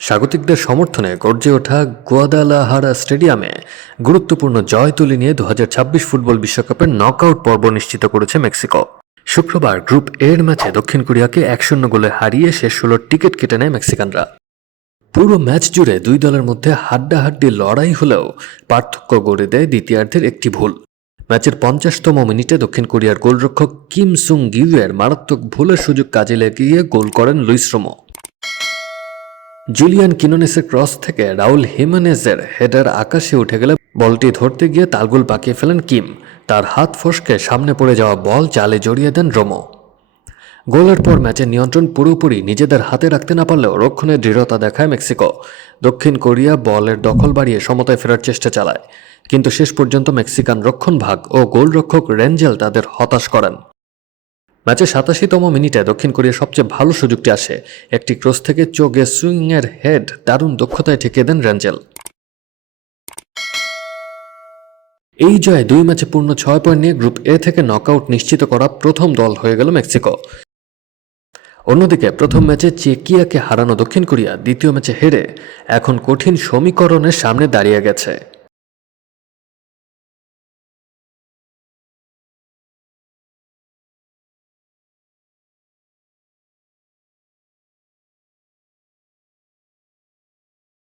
স্বাগতিকদের সমর্থনে গর্জে ওঠা গুয়াদালাহারা স্টেডিয়ামে গুরুত্বপূর্ণ জয় তুলে নিয়ে 2026 ফুটবল বিশ্বকাপের নকআউট পর্ব নিশ্চিত করেছে মেক্সিকো। শুক্রবার গ্রুপ এর ম্যাচে দক্ষিণ কোরিয়াকে 1-0 গোলে হারিয়ে শেষ 16 টিকিট কেটে নেয় মেক্সিকানরা। পুরো ম্যাচ জুড়ে দুই দলের মধ্যে হাড্ডাহাড্ডি লড়াই হলেও পার্থক্য গড়ে দেয় দ্বিতীয়ার্ধের একটি ভুল। ম্যাচের 50তম মিনিটে দক্ষিণ কোরিয়ার গোলরক্ষক কিম সুং গিউয়ের মারাত্মক ভুলের সুযোগ কাজে লাগিয়ে গোল করেন লুইস রোমো। জুলিয়ান কিনোনেসের ক্রস থেকে রাউল হিমেনেজের হেডার আকাশে উঠে গেলে বলটি ধরতে গিয়ে তালগোল পাকিয়ে ফেলেন কিম। তার হাত ফসকে সামনে পড়ে যাওয়া বল জালে জড়িয়ে দেন রোমো। গোলের পর ম্যাচের নিয়ন্ত্রণ পুরোপুরি নিজেদের হাতে রাখতে না পারলেও রক্ষণে দৃঢ়তা দেখায় মেক্সিকো। দক্ষিণ কোরিয়া বলের দখল বাড়িয়ে সমতায় ফেরার চেষ্টা চালায়, কিন্তু শেষ পর্যন্ত মেক্সিকান রক্ষণভাগ ও গোলরক্ষক রেঞ্জেল তাদের হতাশ করেন। ম্যাচের 87তম মিনিটে দক্ষিণ কোরিয়ার সবচেয়ে ভালো সুযোগটি আসে। একটি ক্রস থেকে চোগে সুইংয়ের হেড দারুণ দক্ষতায় ঠেকিয়ে দেন রেঞ্জেল। এই জয়ে 2 ম্যাচে পূর্ণ 6 পয়েন্ট নিয়ে গ্রুপ এ থেকে নকআউট নিশ্চিত করা প্রথম দল হয়ে গেল মেক্সিকো। অন্যদিকে প্রথম ম্যাচে চেকিয়াকে হারানো দক্ষিণ কোরিয়া দ্বিতীয় ম্যাচে হেরে এখন কঠিন সমীকরণের সামনে দাঁড়িয়ে গেছে।